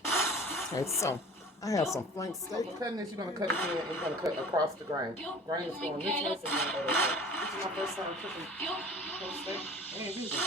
Okay, so I have some flank steak. For cutting this, you're gonna cut it in and you're gonna cut across the grain. Grain is going this way, so you're gonna go this way. This is my first time cooking steak and using